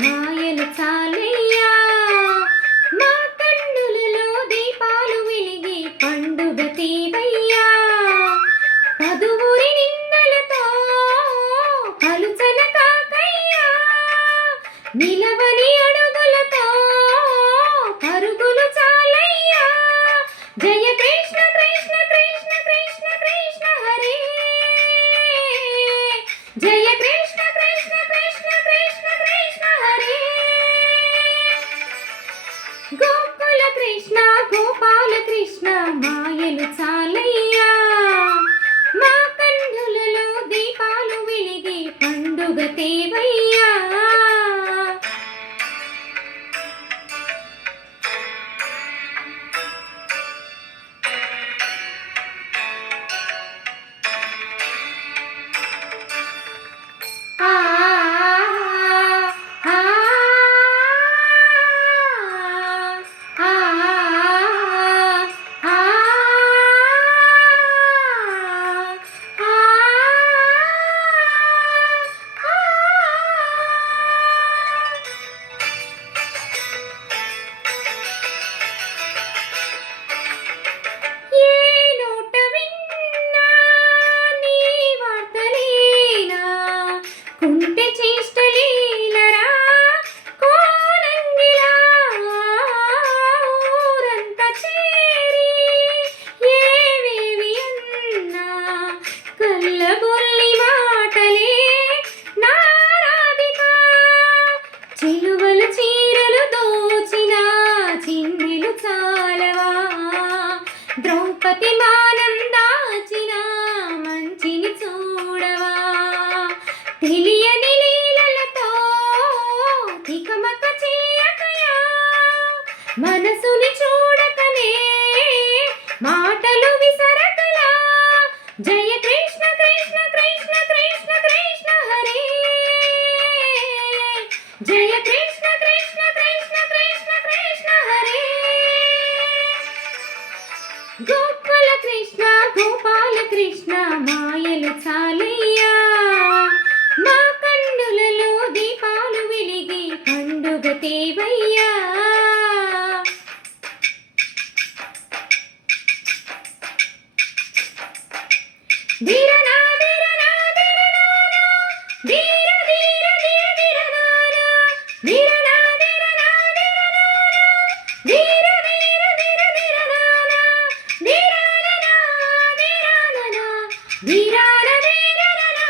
మాయలు చాలయ్యా మా కన్నులలో దీపాలు వెలిగి పండుగ తేవయ్యా పదువురి నిందలతో పలుచన కాకయ్యా నిలవని అడుగులతో పరుగులు చాలయ్యా జయ కృష్ణ కృష్ణ కృష్ణ కృష్ణ కృష్ణ హరే జయ కృష్ణ కృష్ణ కృష్ణ కృష్ణ కృష్ణ హరే గోకుల కృష్ణ గోపాల కృష్ణ మాయలు చాలయ్యా మా కన్నులలో దీపాలు వెలిగి పండుగ తేవయ్యా కుంటె చేష్టలీలరా కోనంగిలా ఊరంతా చేరి ఏవేవి అన్నా కల్లబొల్లి మాటలే నారాధిక చిలువలు చీరలు దోచిన చిన్నెలు చాలవా ద్రౌపది మానం దాచిన మంచిని చూడవా తెలియని లీలలతో తికమక చేయకయా మనసుని చూడకనే మాటలు విసరకలా జయ కృష్ణ కృష్ణ కృష్ణ కృష్ణ కృష్ణ హరే జయ కృష్ణ కృష్ణ కృష్ణ కృష్ణ కృష్ణ హరే గోకుల కృష్ణ గోపాల కృష్ణ మాయలు చాలయ్యా మా కన్నులలో దీపాలు వెలిగి పండుగ తేవయ్యా ధీరనా ధీరనా ధీరనా ధీర ధీర ధీర ధీరనా ధీరనా ధీరనా ధీరనా ధీర ధీర ధీర ధీరనా ధీరనా ధీరనా ధీరనా ధీరనా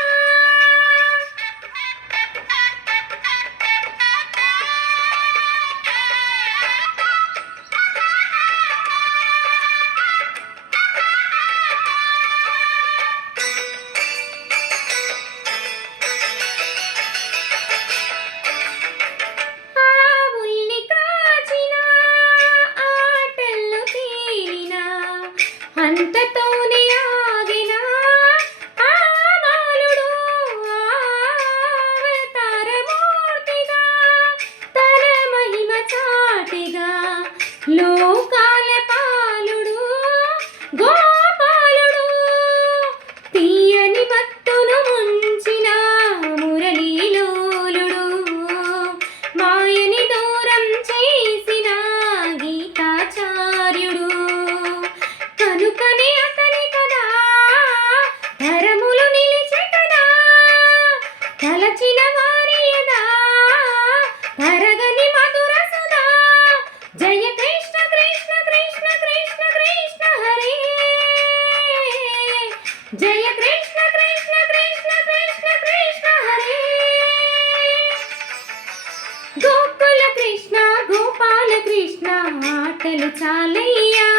అంతతోనే ఆగిన ఆ బాలుడు అవతారమూర్తిగా తన మహిమ చాటిగా లోకాల పాలుడు గోపాలుడు తీయని మత్తును ముంచిన మురళీలోలుడు మాయని దూరం చేసిన గీతాచార్యుడు కనుకని అతని కదా తరములు నిలిచె కదా తలచిన వారి యదా తరగని మధుర సుధా జయ కృష్ణ కృష్ణ కృష్ణ కృష్ణ కృష్ణ హరే జయ కృష్ణ కృష్ణ కృష్ణ కృష్ణ కృష్ణ హరే గోకుల కృష్ణ గోపాల కృష్ణ ఆటలు చాలయ్యా